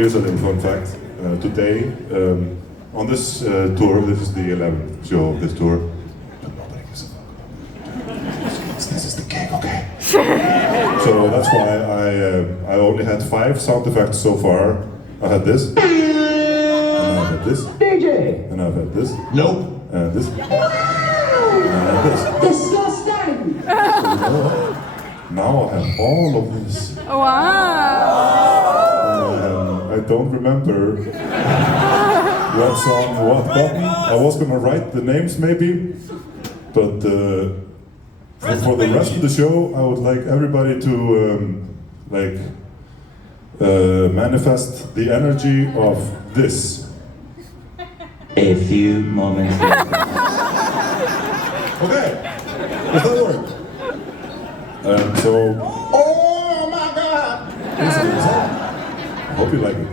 Here's a little fun fact. Today, on this tour, this is the 11th show of this tour. But nobody gives a fuck. This is the gig, okay? So that's why I only had 5 sound effects so far. I had this, and I've had this, DJ, and I've had this, nope, and this, and I had this. Disgusting! Now I have all of this. Wow! I don't remember what song, what button. I was gonna write the names maybe, but for the rest of the show, I would like everybody to manifest the energy of this. A few moments later. Okay, does that work? So, oh my God! I hope you like it.